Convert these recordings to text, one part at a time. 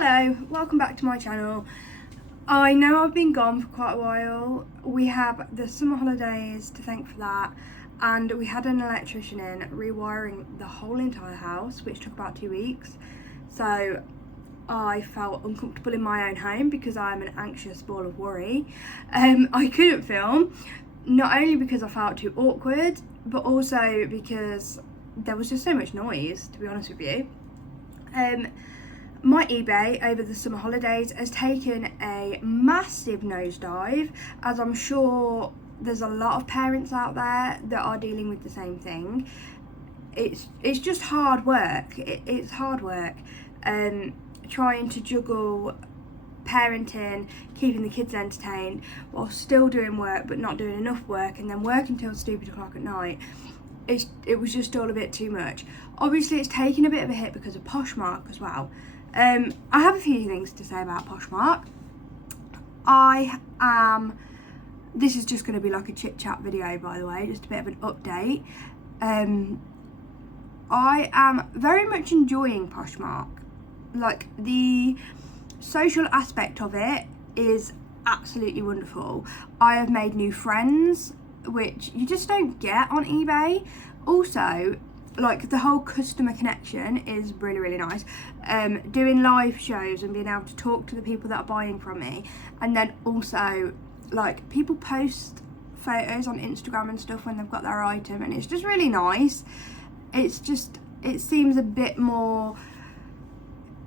Hello, welcome back to my channel. I know I've been gone for quite a while. We have the summer holidays to thank for that, and we had an electrician in rewiring the whole entire house, which took about 2 weeks. So I felt uncomfortable in my own home because I'm an anxious ball of worry. I couldn't film, not only because I felt too awkward, but also because there was just so much noise, to be honest with you. My eBay over the summer holidays has taken a massive nosedive, as I'm sure there's a lot of parents out there that are dealing with the same thing. It's just hard work. It's hard work trying to juggle parenting, keeping the kids entertained while still doing work but not doing enough work, and then working till stupid o'clock at night. It was just all a bit too much. Obviously it's taken a bit of a hit because of Poshmark as well. I have a few things to say about Poshmark. This is just going to be like a chit chat video, by the way, just a bit of an update. I am very much enjoying Poshmark. Like, the social aspect of it is absolutely wonderful. I have made new friends, which you just don't get on eBay. Also, like, the whole customer connection is really, really nice. Doing live shows and being able to talk to the people that are buying from me, and then also, like, people post photos on Instagram and stuff when they've got their item, and it's just really nice. It seems a bit more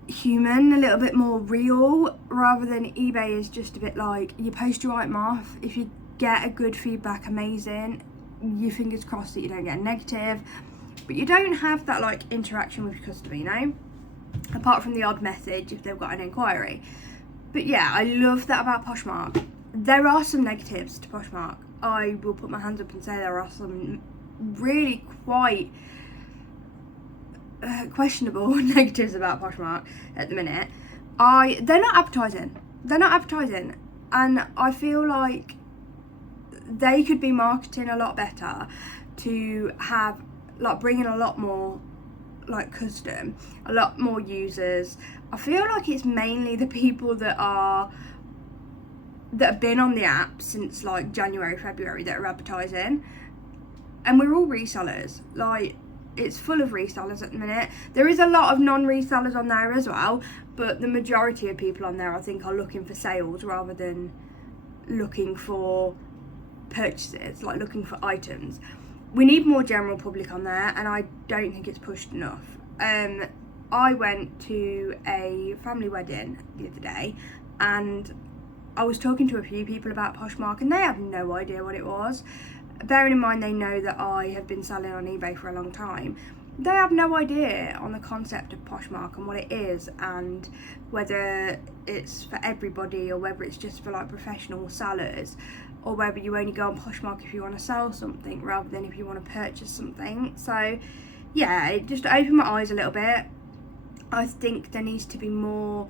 human, a little bit more real, rather than eBay is just a bit like, you post your item off, if you get a good feedback, amazing, your fingers crossed that you don't get a negative, but you don't have that, like, interaction with your customer, you know, apart from the odd message if they've got an inquiry. But yeah, I love that about Poshmark. There are some negatives to Poshmark. I will put my hands up and say there are some really quite questionable negatives about Poshmark at the minute. They're not advertising, and I feel like they could be marketing a lot better to have, like, bringing a lot more, like, custom, a lot more users. I feel like it's mainly the people that have been on the app since, like, January, February that are advertising, and we're all resellers. Like, it's full of resellers at the minute. There is a lot of non-resellers on there as well, but the majority of people on there, I think, are looking for sales rather than looking for purchases, like looking for items. We need more general public on there, and I don't think it's pushed enough. I went to a family wedding the other day, and I was talking to a few people about Poshmark, and they have no idea what it was. Bearing in mind they know that I have been selling on eBay for a long time, they have no idea on the concept of Poshmark and what it is, and whether it's for everybody or whether it's just for, like, professional sellers, or whether you only go on Poshmark if you want to sell something rather than if you want to purchase something. So yeah, it just opened my eyes a little bit. I think there needs to be more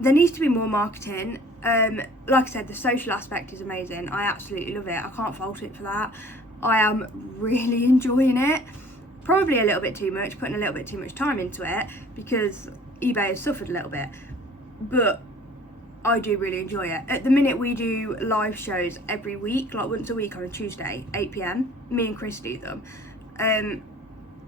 marketing. Like I said, the social aspect is amazing. I absolutely love it. I can't fault it for that. I am really enjoying it. Probably a little bit too much, putting a little bit too much time into it because eBay has suffered a little bit, but I do really enjoy it. At the minute, we do live shows every week, like once a week on a Tuesday, 8 PM. Me and Chris do them.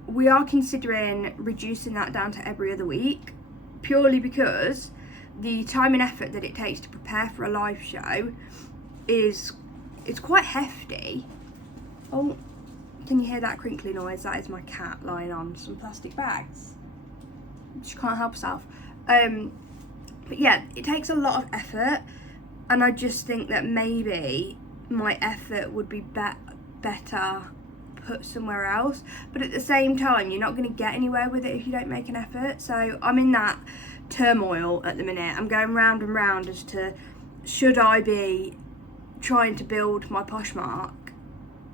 We are considering reducing that down to every other week, purely because the time and effort that it takes to prepare for a live show it's quite hefty. Oh, can you hear that crinkly noise? That is my cat lying on some plastic bags. She can't help herself. But yeah, it takes a lot of effort, and I just think that maybe my effort would be better put somewhere else. But at the same time, you're not going to get anywhere with it if you don't make an effort. So I'm in that turmoil at the minute. I'm going round and round as to, should I be trying to build my Poshmark,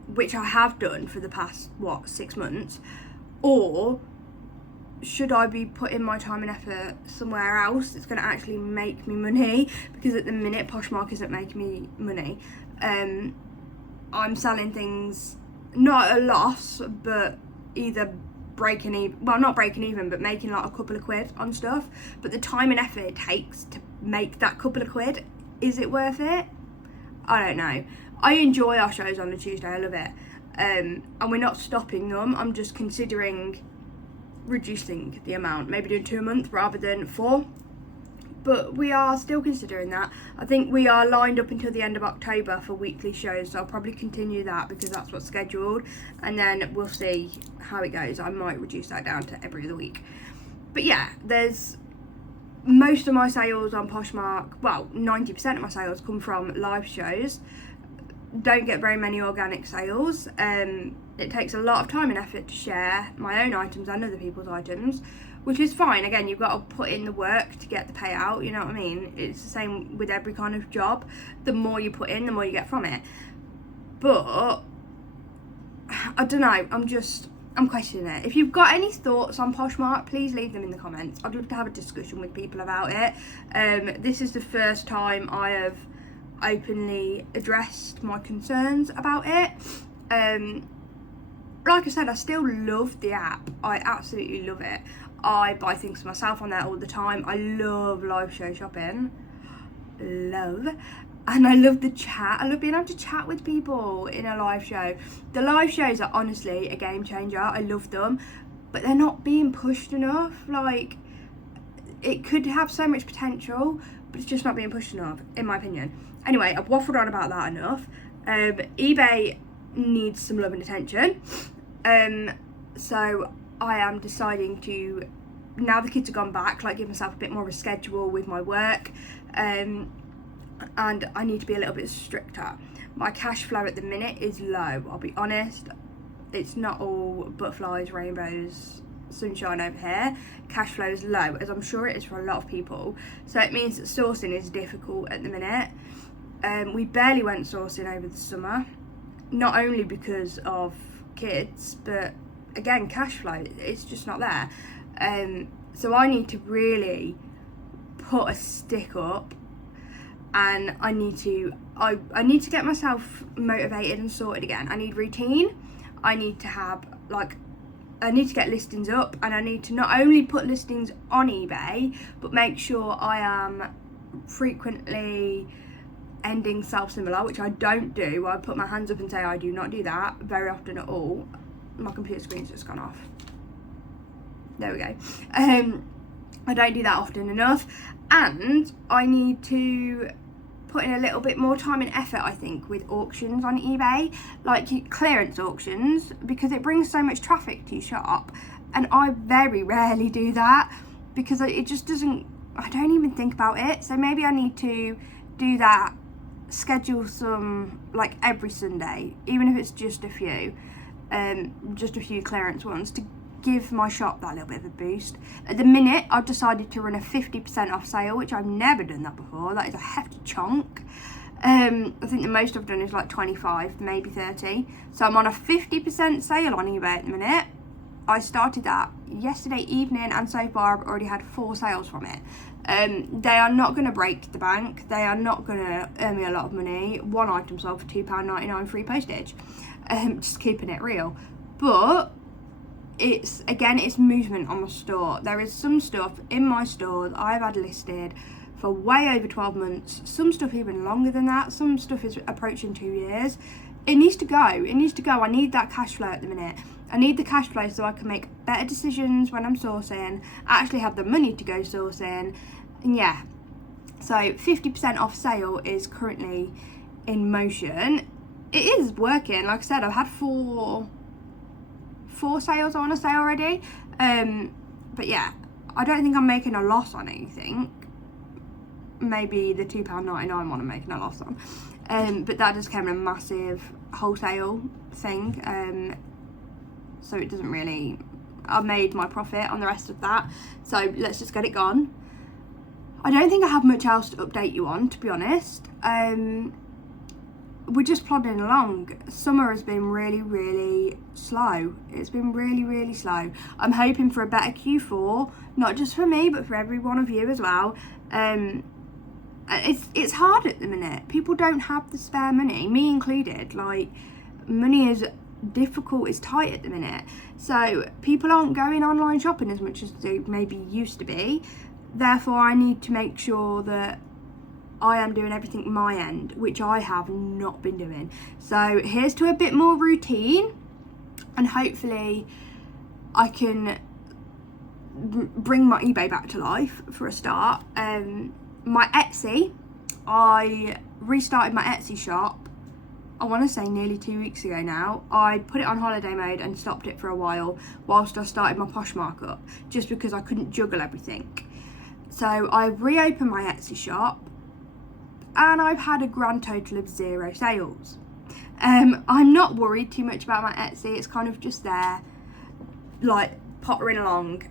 which I have done for the past 6 months, or should I be putting my time and effort somewhere else that's going to actually make me money? Because at the minute Poshmark isn't making me money. I'm selling things not at a loss, but either breaking even, well, not breaking even, but making like a couple of quid on stuff. But the time and effort it takes to make that couple of quid, is it worth it? I don't know. I enjoy our shows on a Tuesday, I love it. And we're not stopping them. I'm just considering reducing the amount, maybe doing 2 a month rather than 4. But we are still considering that. I think we are lined up until the end of October for weekly shows, so I'll probably continue that because that's what's scheduled, and then we'll see how it goes. I might reduce that down to every other week. But yeah, there's most of my sales on Poshmark, well, 90% of my sales come from live shows. Don't get very many organic sales. It takes a lot of time and effort to share my own items and other people's items, which is fine. Again, you've got to put in the work to get the payout, you know what I mean? It's the same with every kind of job. The more you put in, the more you get from it. But I don't know, I'm questioning it. If you've got any thoughts on Poshmark, please leave them in the comments. I'd love to have a discussion with people about it. This is the first time I have openly addressed my concerns about it. Like I said, I still love the app. I absolutely love it. I buy things for myself on there all the time. I love live show shopping. And I love the chat. I love being able to chat with people in a live show. The live shows are honestly a game changer. I love them, but they're not being pushed enough. Like, it could have so much potential, but it's just not being pushed enough, in my opinion. Anyway, I've waffled on about that enough. eBay needs some love and attention. So I am deciding to, now the kids have gone back, like give myself a bit more of a schedule with my work. And I need to be a little bit stricter. My cash flow at the minute is low, I'll be honest. It's not all butterflies, rainbows, sunshine over here. Cash flow is low, as I'm sure it is for a lot of people. So it means that sourcing is difficult at the minute. We barely went sourcing over the summer, not only because of kids, but again, cash flow, it's just not there. So I need to really put a stick up, and I need to get myself motivated and sorted again. I need routine. I need to have, like, I need to get listings up, and I need to not only put listings on eBay, but make sure I am frequently ending self-similar, which I don't do. I put my hands up and say I do not do that very often at all. My computer screen's just gone off. There we go. I don't do that often enough, and I need to put in a little bit more time and effort, I think, with auctions on eBay, like clearance auctions, because it brings so much traffic to your shop, and I very rarely do that because it just doesn't, I don't even think about it. So maybe I need to do that, schedule some, like every Sunday, even if it's just a few clearance ones, to give my shop that little bit of a boost. At the minute, I've decided to run a 50% off sale, which I've never done that before. That is a hefty chunk. I think the most I've done is like 25, maybe 30. So I'm on a 50% sale on eBay at the minute. I started that yesterday evening, and so far I've already had 4 sales from it. They are not going to break the bank. They are not going to earn me a lot of money. One item sold for £2.99 free postage. Just keeping it real. But it's movement on my store. There is some stuff in my store that I've had listed for way over 12 months. Some stuff even longer than that. Some stuff is approaching 2 years. It needs to go. I need that cash flow at the minute. I need the cash flow so I can make better decisions when I'm sourcing, actually have the money to go sourcing. And yeah, so 50% off sale is currently in motion. It is working. Like I said, I've had four sales I want to say already. But yeah, I don't think I'm making a loss on anything. Maybe the £2.99 one I'm making a loss on. But that just came in a massive wholesale thing. So it doesn't really, I made my profit on the rest of that. So let's just get it gone. I don't think I have much else to update you on, to be honest. We're just plodding along. Summer has been really, really slow. It's been really, really slow. I'm hoping for a better Q4, not just for me, but for every one of you as well. It's hard at the minute. People don't have the spare money, me included. Like, money is difficult, it's tight at the minute. So people aren't going online shopping as much as they maybe used to be. Therefore, I need to make sure that I am doing everything my end, which I have not been doing. So here's to a bit more routine, and hopefully I can bring my eBay back to life for a start. My Etsy, I restarted my Etsy shop, I want to say nearly 2 weeks ago now. I put it on holiday mode and stopped it for a while whilst I started my Poshmark up, just because I couldn't juggle everything. So I reopened my Etsy shop, and I've had a grand total of 0 sales. I'm not worried too much about my Etsy. It's kind of just there, like, pottering along.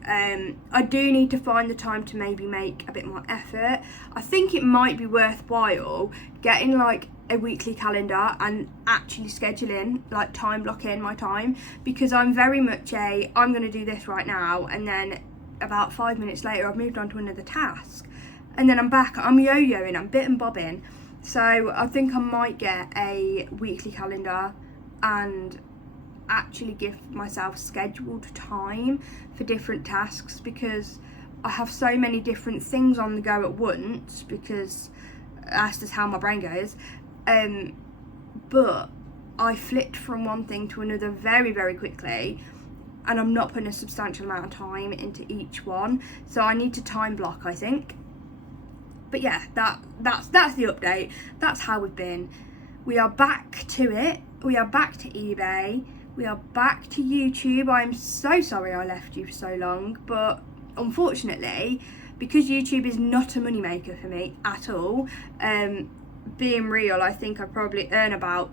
I do need to find the time to maybe make a bit more effort. I think it might be worthwhile getting like a weekly calendar and actually scheduling, like time blocking my time, because I'm very much I'm going to do this right now, and then about 5 minutes later I've moved on to another task, and then I'm back, I'm yo-yoing, I'm bit and bobbing. So I think I might get a weekly calendar and actually give myself scheduled time for different tasks, because I have so many different things on the go at once, because that's just how my brain goes. But I flipped from one thing to another very, very quickly, and I'm not putting a substantial amount of time into each one, so I need to time block, I think. But yeah, that's the update. That's how we've been. We are back to it. We are back to eBay. We are back to YouTube. I'm so sorry I left you for so long, but unfortunately, because YouTube is not a moneymaker for me at all, being real, I think I probably earn about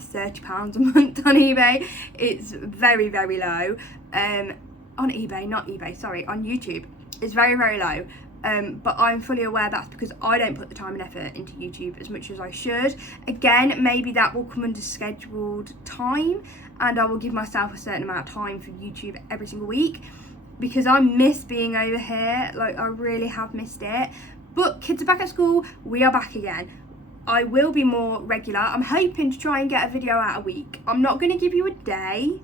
£30 a month on eBay. It's very, very low. On eBay, not eBay, sorry, on YouTube. It's very, very low. But I'm fully aware that's because I don't put the time and effort into YouTube as much as I should. Again, maybe that will come under scheduled time, and I will give myself a certain amount of time for YouTube every single week, because I miss being over here. Like, I really have missed it. But kids are back at school, we are back again. I will be more regular. I'm hoping to try and get a video out a week. I'm not going to give you a day,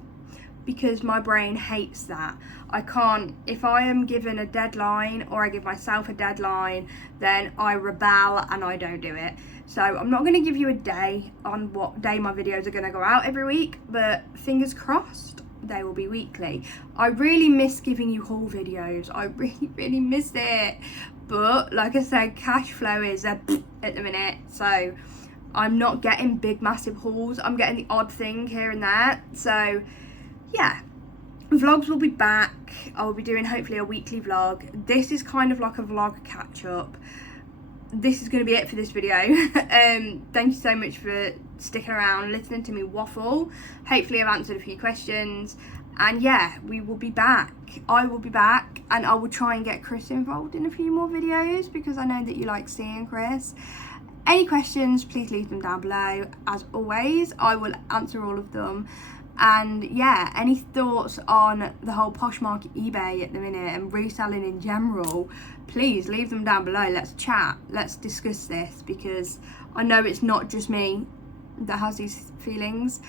because my brain hates that. I can't, if I am given a deadline, or I give myself a deadline, then I rebel and I don't do it. So I'm not going to give you a day on what day my videos are going to go out every week, but fingers crossed they will be weekly. I really miss giving you haul videos. I really, really miss it. But like I said, cash flow is at the minute, so I'm not getting big, massive hauls. I'm getting the odd thing here and there. So yeah, vlogs will be back. I will be doing hopefully a weekly vlog. This is kind of like a vlog catch up. This is going to be it for this video. Thank you so much for sticking around, listening to me waffle. Hopefully I've answered a few questions, and yeah, we will be back. I will be back, and I will try and get Chris involved in a few more videos, because I know that you like seeing Chris. Any questions, please leave them down below. As always, I will answer all of them. And yeah, any thoughts on the whole Poshmark eBay at the minute and reselling in general, please leave them down below. Let's chat, let's discuss this, because I know it's not just me that has these feelings,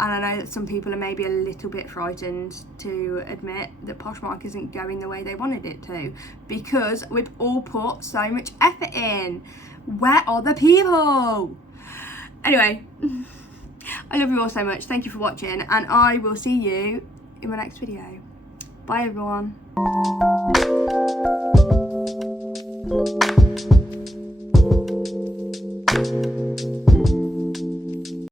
and I know that some people are maybe a little bit frightened to admit that Poshmark isn't going the way they wanted it to, because we've all put so much effort in. Where are the people? Anyway, I love you all so much. Thank you for watching, and I will see you in my next video. Bye everyone.